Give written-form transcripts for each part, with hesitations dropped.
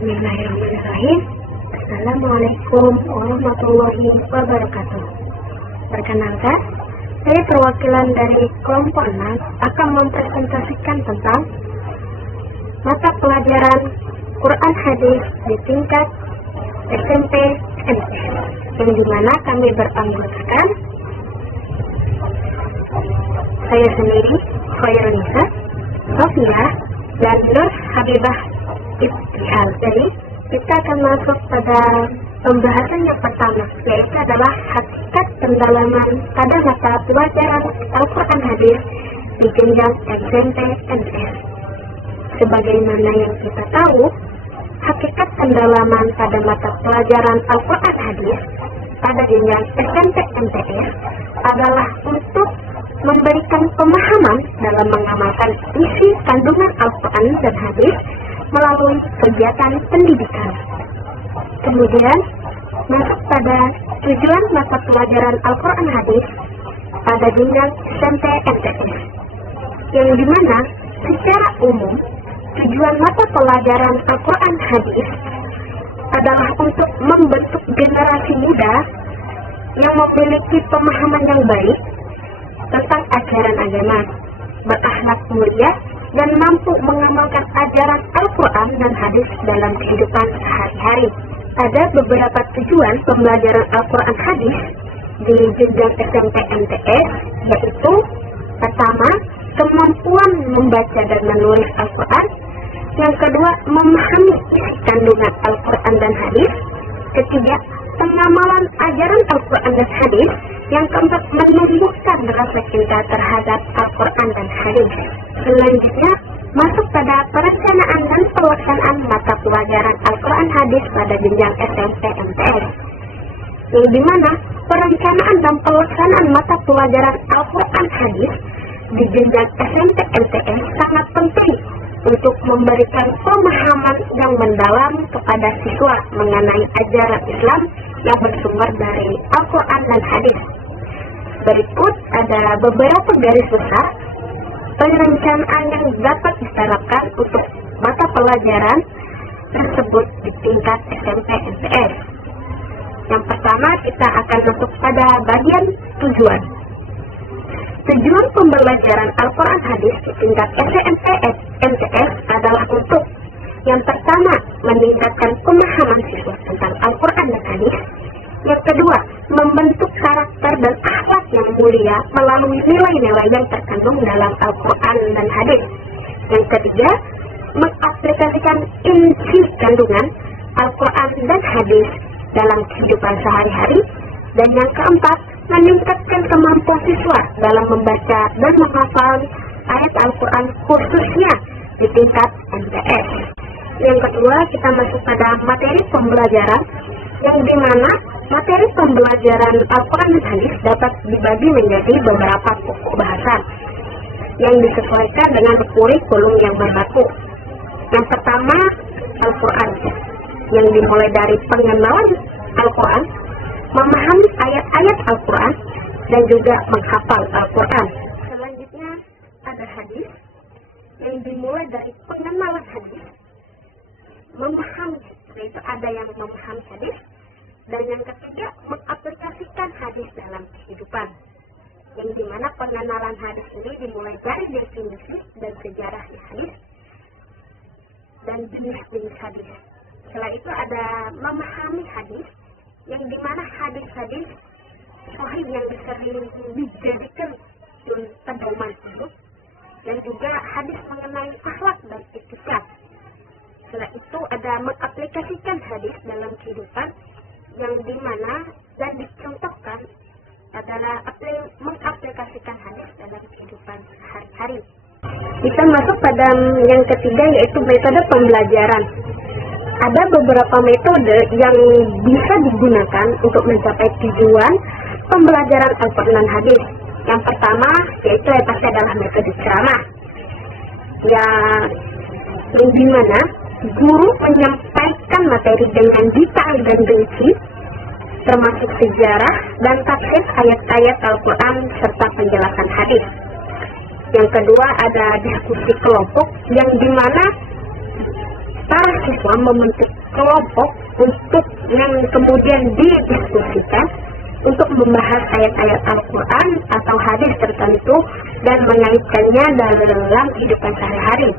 Bismillahirrahmanirrahim. Assalamualaikum warahmatullahi wabarakatuh. Perkenalkan, saya perwakilan dari kelompok 6 akan mempresentasikan tentang mata pelajaran Quran Hadis di tingkat SMP SMP, yang dimana kami beranggotakan saya sendiri, Khairunisa, Sofia, dan Nur Habibah Ibtihal. Jadi kita akan masuk pada pembahasan yang pertama, yaitu adalah hakikat pendalaman pada mata pelajaran Al-Quran Hadis di jenjang SMP MTS. Sebagaimana yang kita tahu, hakikat pendalaman pada mata pelajaran Al-Quran Hadis pada jenjang SMP MTS adalah untuk memberikan pemahaman dalam mengamalkan isi kandungan Al-Quran dan Hadis melalui kegiatan pendidikan. Kemudian masuk pada tujuan mata pelajaran Al-Quran Hadis pada jenjang SMP MTS, yang dimana secara umum tujuan mata pelajaran Al-Quran Hadis adalah untuk membentuk generasi muda yang memiliki pemahaman yang baik tentang ajaran agama, berakhlak mulia, dan mampu mengamalkan ajaran Al-Quran dan Hadis dalam kehidupan sehari-hari. Ada beberapa tujuan pembelajaran Al-Quran Hadis di jenjang SMP MTS, yaitu pertama, kemampuan membaca dan menulis Al-Quran. Yang kedua, memahami isi kandungan Al-Quran dan Hadis. Ketiga, pengamalan ajaran Al-Quran dan Hadis. Yang keempat, menumbuhkan rasa cinta terhadap Al-Quran dan Hadis. Selanjutnya, masuk pada perencanaan dan pelaksanaan mata pelajaran Al-Quran Hadis pada jenjang SMP MTS, yang dimana perencanaan dan pelaksanaan mata pelajaran Al-Quran Hadis di jenjang SMP MTS sangat penting untuk memberikan pemahaman yang mendalam kepada siswa mengenai ajaran Islam yang bersumber dari Al-Quran dan Hadis. Berikut ada beberapa garis besar perencanaan yang dapat diterapkan untuk mata pelajaran tersebut di tingkat SMP MTS. Yang pertama, kita akan masuk pada bagian tujuan. Tujuan pembelajaran Al-Quran Hadis di tingkat SMP MTS adalah untuk yang pertama, meningkatkan pemahaman siswa tentang Al-Quran dan Hadis. Yang kedua, membentuk karakter dan akhlak yang mulia melalui nilai-nilai yang terkandung dalam Al-Quran dan Hadis. Yang ketiga, mengaplikasikan isi kandungan Al-Quran dan Hadis dalam kehidupan sehari-hari. Dan yang keempat, meningkatkan kemampuan siswa dalam membaca dan menghafal ayat Al-Quran khususnya di tingkat MTS. Yang kedua, kita masuk pada materi pembelajaran, yang dimana materi pembelajaran Al-Quran dan Hadis dapat dibagi menjadi beberapa pokok bahasan yang disesuaikan dengan kurikulum yang berlaku. Yang pertama, Al-Quran, yang dimulai dari pengenalan Al-Quran, memahami ayat-ayat Al-Quran, dan juga menghafal Al-Quran. Selanjutnya ada Hadis, yang dimulai dari pengenalan Hadis, memahami, yaitu ada yang memahami Hadis, dan yang ketiga, mengaplikasikan hadis dalam kehidupan, yang dimana pengenalan hadis ini dimulai dari definisi dan sejarah hadis dan jenis-jenis hadis. Setelah itu ada memahami hadis, yang dimana hadis-hadis sahih yang sering dijadikan pedoman hidup, dan juga hadis mengenai akhlak dan etika. Setelah itu ada mengaplikasikan hadis dalam kehidupan, yang dimana dan dicontohkan adalah mengaplikasikan hadis dalam kehidupan sehari-hari. Kita masuk pada yang ketiga, yaitu metode pembelajaran. Ada beberapa metode yang bisa digunakan untuk mencapai tujuan pembelajaran Al-Quran dan Hadis. Yang pertama, yaitu pasti adalah metode ceramah, yang dimana guru menyampaikan materi dengan detail dan rinci, termasuk sejarah dan tafsir ayat-ayat Al-Quran serta penjelasan hadis. Yang kedua ada diskusi kelompok, yang dimana para siswa membentuk kelompok untuk yang kemudian didiskusikan untuk membahas ayat-ayat Al-Quran atau hadis tertentu dan mengaitkannya dalam kehidupan sehari-hari.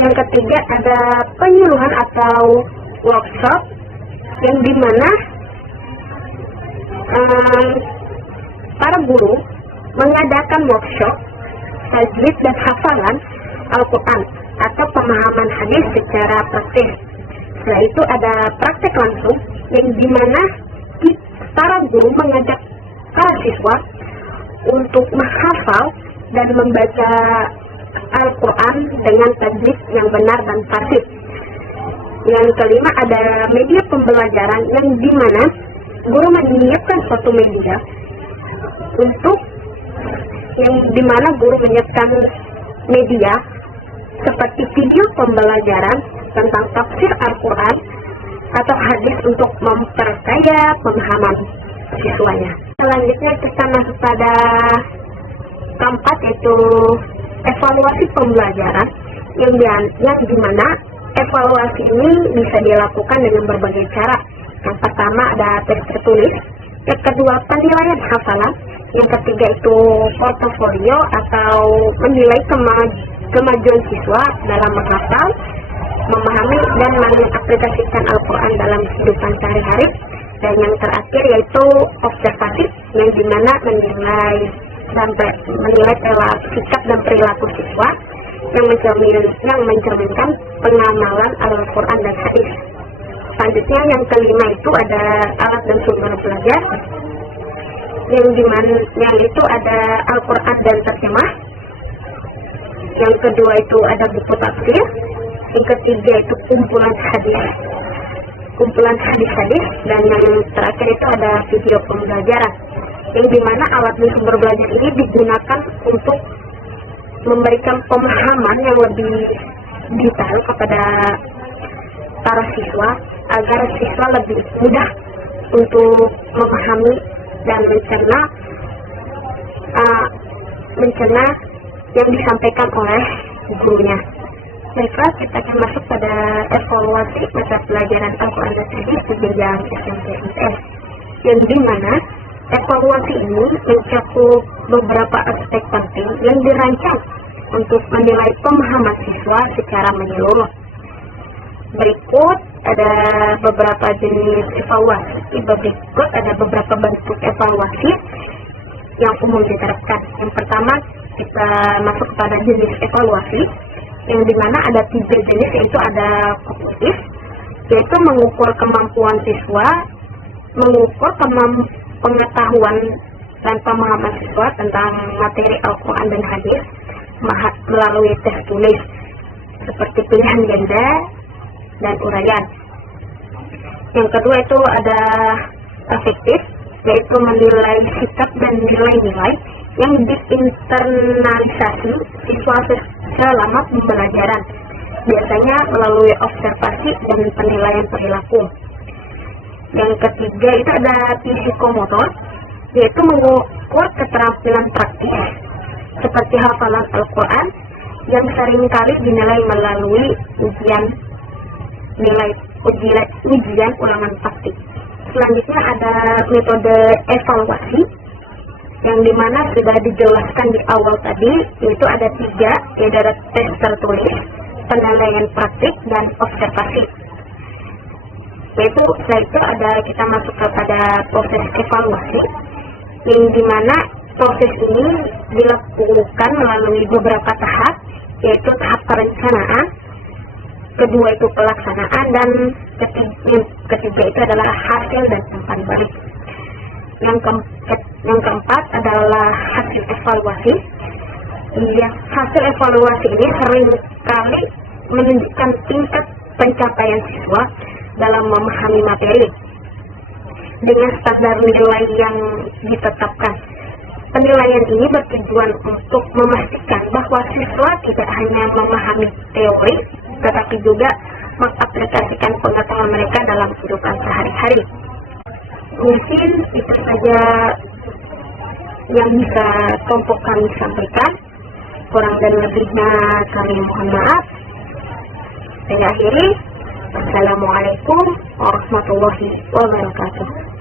Yang ketiga ada penyuluhan atau workshop yang dimana para guru mengadakan workshop tajwid dan hafalan Al-Quran atau pemahaman hadis secara praktis. Setelah itu ada praktek langsung yang dimana para guru mengajak para siswa untuk menghafal dan membaca Al-Quran dengan tajwid yang benar dan fasih. Yang kelima ada media pembelajaran yang dimana guru menyiapkan suatu media untuk yang dimana guru menyiapkan media seperti video pembelajaran tentang tafsir Al-Quran atau hadis untuk memperkaya pemahaman siswanya. Selanjutnya kita masuk pada keempat, yaitu evaluasi pembelajaran yang dimana evaluasi ini bisa dilakukan dengan berbagai cara. Yang pertama ada tes tertulis, yang kedua penilaian hafalan, yang ketiga itu portofolio atau menilai kemajuan siswa dalam menghafal, memahami dan mengaplikasikan Al-Quran dalam kehidupan sehari-hari. Dan yang terakhir yaitu observasi, yang dimana menilai sikap dan perilaku siswa yang mencerminkan pengamalan Al-Quran dan hadis. Selanjutnya yang kelima itu ada alat dan sumber belajar, yang itu ada Al-Quran dan terjemah. Yang kedua itu ada buku tafsir. Yang ketiga itu kumpulan hadis-hadis, dan yang terakhir itu ada video pembelajaran, yang dimana alat dan sumber belajar ini digunakan untuk memberikan pemahaman yang lebih detail kepada para siswa agar siswa lebih mudah untuk memahami dan mencerna yang disampaikan oleh gurunya. Baiklah, kita akan masuk pada evaluasi mata pelajaran Al-Quran dan hadis di jenjang SMP/ITS, yang dimana evaluasi ini mencakup beberapa aspek penting yang dirancang untuk menilai pemahaman siswa secara menyeluruh. Berikut ada beberapa jenis evaluasi. Berikut ada beberapa bentuk evaluasi yang umum diterapkan. Yang pertama, kita masuk pada jenis evaluasi, yang dimana ada 3 jenis, yaitu ada kognitif, yaitu mengukur kemampuan siswa, mengukur pengetahuan dan pemahaman siswa tentang materi Al-Quran dan hadis melalui tes tulis seperti pilihan ganda dan uraian. Yang kedua itu ada afektif, yaitu menilai sikap dan nilai-nilai yang diinternalisasi siswa selama pembelajaran, biasanya melalui observasi dan penilaian perilaku. Yang ketiga itu ada psikomotor, yaitu mengukur keterampilan praktis seperti hafalan Al-Quran yang seringkali dinilai melalui ujian ulangan praktik. Selanjutnya ada metode evaluasi, yang dimana sudah dijelaskan di awal tadi, yaitu ada 3, yaitu ada tes tertulis, penilaian praktik, dan observasi. Yaitu setelah itu kita masuk kepada proses evaluasi, yang dimana proses ini dilakukan melalui beberapa tahap, yaitu tahap perencanaan, kedua itu pelaksanaan, dan ketiga itu adalah hasil dan umpan balik. Yang keempat adalah hasil evaluasi. Hasil evaluasi ini sering kali menunjukkan tingkat pencapaian siswa dalam memahami materi dengan standar nilai yang ditetapkan. Penilaian ini bertujuan untuk memastikan bahwa siswa tidak hanya memahami teori, tetapi juga mengaplikasikan pengetahuan mereka dalam kehidupan sehari-hari. Mungkin itu saja yang bisa kelompok kami sampaikan. Kurang dan lebihnya kami mohon maaf. Saya akhiri. Assalamualaikum warahmatullahi wabarakatuh.